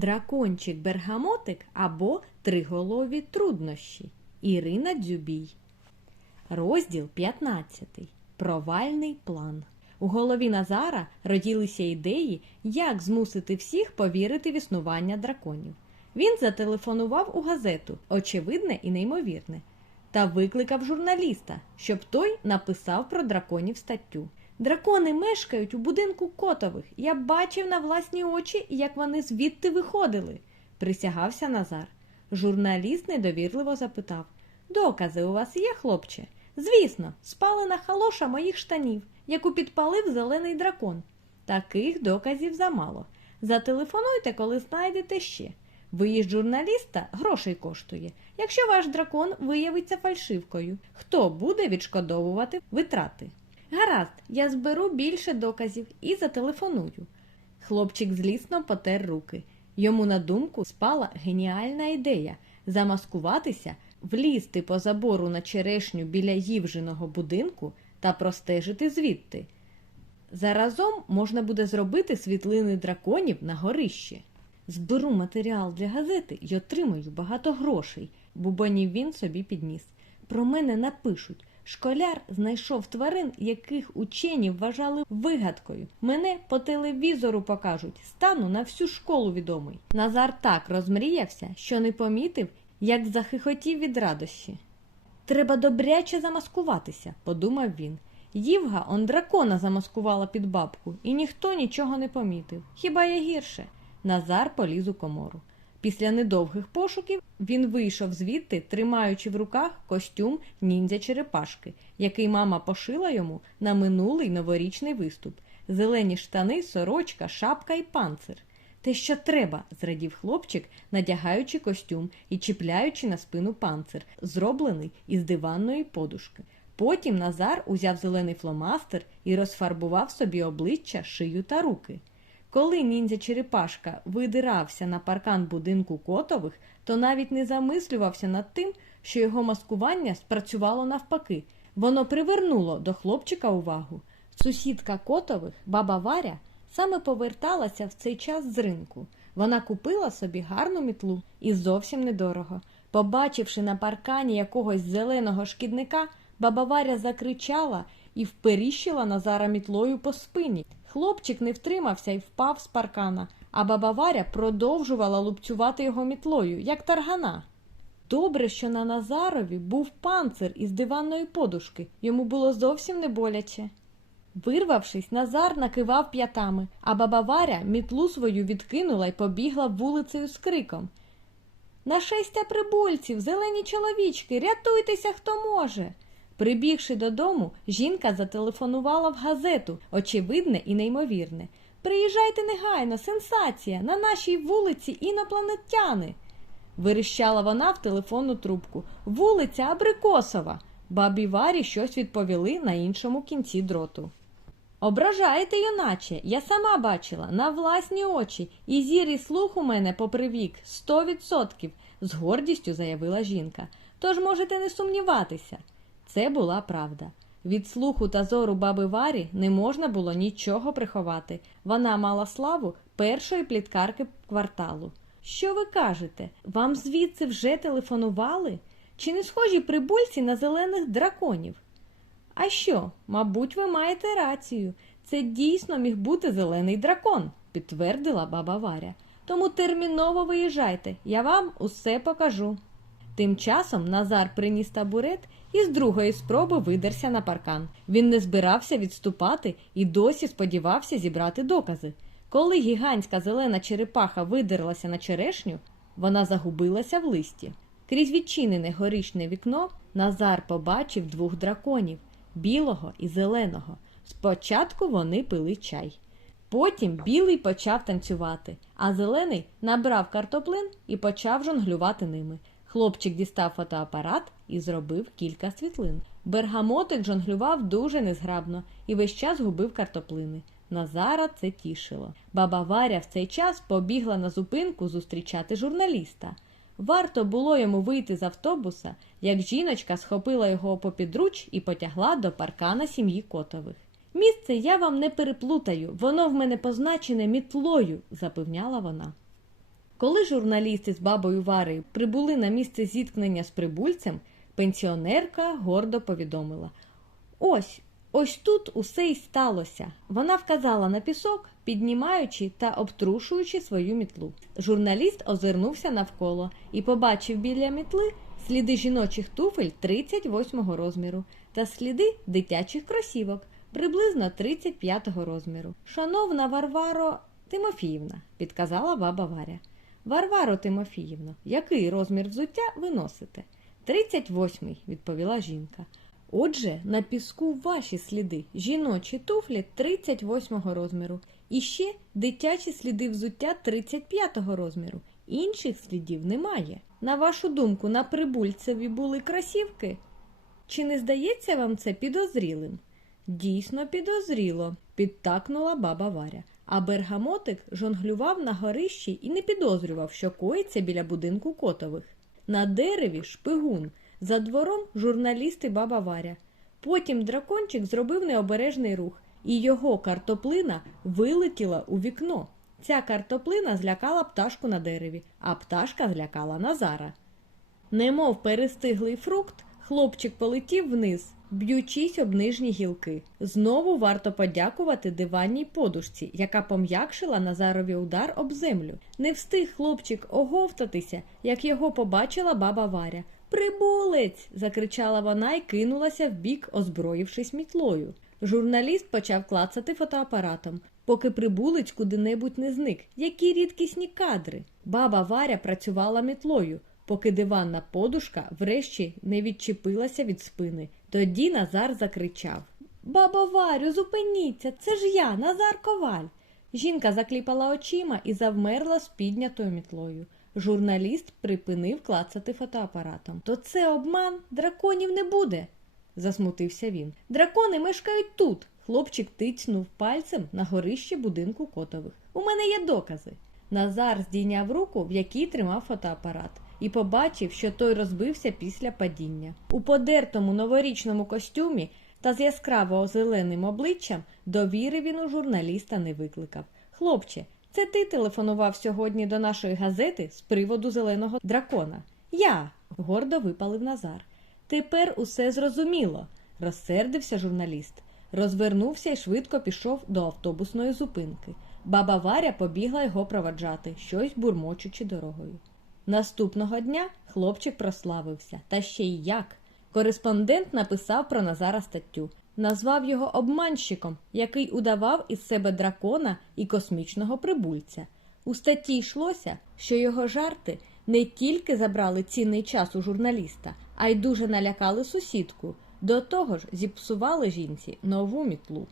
Дракончик Бергамотик або Триголові труднощі. Ірина Дзюбій. Розділ 15. Провальний план. У голові Назара родилися ідеї, як змусити всіх повірити в існування драконів. Він зателефонував у газету, очевидне і неймовірне, та викликав журналіста, щоб той написав про драконів статтю. Дракони мешкають у будинку котових. Я бачив на власні очі, як вони звідти виходили, присягався Назар. Журналіст недовірливо запитав: Докази у вас є, хлопче? Звісно, спалена халоша моїх штанів, яку підпалив зелений дракон. Таких доказів замало. Зателефонуйте, коли знайдете ще. Виїзд журналіста грошей коштує. Якщо ваш дракон виявиться фальшивкою, хто буде відшкодовувати витрати? Гаразд, я зберу більше доказів і зателефоную. Хлопчик злісно потер руки. Йому на думку спала геніальна ідея замаскуватися, влізти по забору на черешню біля ївженого будинку та простежити звідти. Заразом можна буде зробити світлини драконів на горищі. Зберу матеріал для газети і отримаю багато грошей, бубонів він собі підніс. Про мене напишуть. Школяр знайшов тварин, яких учені вважали вигадкою. Мене по телевізору покажуть, стану на всю школу відомий. Назар так розмріявся, що не помітив, як захихотів від радощі. Треба добряче замаскуватися, подумав він. Ївга он дракона замаскувала під бабку, і ніхто нічого не помітив. Хіба я гірше? Назар поліз у комору. Після недовгих пошуків він вийшов звідти, тримаючи в руках костюм ніндзя черепашки, який мама пошила йому на минулий новорічний виступ: зелені штани, сорочка, шапка і панцир. Те, що треба, зрадів хлопчик, надягаючи костюм і чіпляючи на спину панцир, зроблений із диванної подушки. Потім Назар узяв зелений фломастер і розфарбував собі обличчя, шию та руки. Коли ніндзя черепашка видирався на паркан будинку котових, то навіть не замислювався над тим, що його маскування спрацювало навпаки. Воно привернуло до хлопчика увагу. Сусідка котових, баба Варя, саме поверталася в цей час з ринку. Вона купила собі гарну мітлу і зовсім недорого. Побачивши на паркані якогось зеленого шкідника, баба Варя закричала і вперіщила Назара мітлою по спині. Хлопчик не втримався і впав з паркана, а баба Варя продовжувала лупцювати його мітлою, як таргана. Добре, що на Назарові був панцир із диванної подушки, йому було зовсім не боляче. Вирвавшись, Назар накивав п'ятами, а баба Варя мітлу свою відкинула й побігла вулицею з криком. Нашестя прибульців, зелені чоловічки, рятуйтеся, хто може. Прибігши додому, жінка зателефонувала в газету, очевидне і неймовірне. Приїжджайте негайно, сенсація! На нашій вулиці інопланетяни. Виріщала вона в телефонну трубку. Вулиця Абрикосова. Бабі Варі щось відповіли на іншому кінці дроту. Ображаєте, юначе, я сама бачила на власні очі, і зір і слух у мене попри вік сто відсотків, з гордістю заявила жінка. Тож можете не сумніватися. Це була правда. Від слуху та зору баби Варі не можна було нічого приховати. Вона мала славу першої пліткарки кварталу. Що ви кажете? Вам звідси вже телефонували? Чи не схожі прибульці на зелених драконів? А що, мабуть, ви маєте рацію. Це дійсно міг бути зелений дракон, підтвердила баба Варя. Тому терміново виїжджайте, я вам усе покажу. Тим часом Назар приніс табурет і з другої спроби видерся на паркан. Він не збирався відступати і досі сподівався зібрати докази. Коли гігантська зелена черепаха видерлася на черешню, вона загубилася в листі. Крізь відчинене горішне вікно Назар побачив двох драконів білого і зеленого. Спочатку вони пили чай. Потім білий почав танцювати, а зелений набрав картоплин і почав жонглювати ними. Хлопчик дістав фотоапарат і зробив кілька світлин. Бергамотик жонглював дуже незграбно і весь час губив картоплини. Назара це тішило. Баба Варя в цей час побігла на зупинку зустрічати журналіста. Варто було йому вийти з автобуса, як жіночка схопила його попідруч і потягла до паркана сім'ї котових. Місце я вам не переплутаю, воно в мене позначене мітлою, запевняла вона. Коли журналісти з бабою Варею прибули на місце зіткнення з прибульцем, пенсіонерка гордо повідомила: Ось, ось тут усе й сталося. Вона вказала на пісок, піднімаючи та обтрушуючи свою мітлу. Журналіст озирнувся навколо і побачив біля мітли сліди жіночих туфель 38 розміру та сліди дитячих кросівок приблизно 35 розміру. Шановна Варваро Тимофіївна, підказала баба Варя. Варваро Тимофіївно, який розмір взуття ви носите? 38-й, відповіла жінка. Отже, на піску ваші сліди, жіночі туфлі 38-го розміру, і ще дитячі сліди взуття 35-го розміру. Інших слідів немає. На вашу думку, на прибульцеві були кросівки? Чи не здається вам це підозрілим? Дійсно підозріло, підтакнула баба Варя. А бергамотик жонглював на горищі і не підозрював, що коїться біля будинку котових. На дереві шпигун, за двором журналісти баба Варя. Потім дракончик зробив необережний рух, і його картоплина вилетіла у вікно. Ця картоплина злякала пташку на дереві, а пташка злякала Назара. Немов перестиглий фрукт, хлопчик полетів вниз, б'ючись об нижні гілки. Знову варто подякувати диванній подушці, яка пом'якшила Назарові удар об землю. Не встиг хлопчик оговтатися, як його побачила баба Варя. Прибулець. закричала вона і кинулася вбік, озброївшись мітлою. Журналіст почав клацати фотоапаратом, поки прибулець куди-небудь не зник. Які рідкісні кадри. Баба Варя працювала мітлою, поки диванна подушка врешті не відчепилася від спини. Тоді Назар закричав Баба Варю, зупиніться! Це ж я, Назар Коваль. Жінка закліпала очима і завмерла з піднятою мітлою. Журналіст припинив клацати фотоапаратом. То це обман, драконів не буде, засмутився він. Дракони мешкають тут. Хлопчик тицьнув пальцем на горище будинку котових. У мене є докази. Назар здійняв руку, в якій тримав фотоапарат, і побачив, що той розбився після падіння. У подертому новорічному костюмі та з яскраво зеленим обличчям довіри він у журналіста не викликав. Хлопче, це ти телефонував сьогодні до нашої газети з приводу зеленого дракона. Я, гордо випалив Назар. Тепер усе зрозуміло, розсердився журналіст. Розвернувся і швидко пішов до автобусної зупинки. Баба Варя побігла його проваджати, щось бурмочучи дорогою. Наступного дня хлопчик прославився, та ще й як. Кореспондент написав про Назара статтю, назвав його обманщиком, який удавав із себе дракона і космічного прибульця. У статті йшлося, що його жарти не тільки забрали цінний час у журналіста, а й дуже налякали сусідку. До того ж, зіпсували жінці нову мітлу.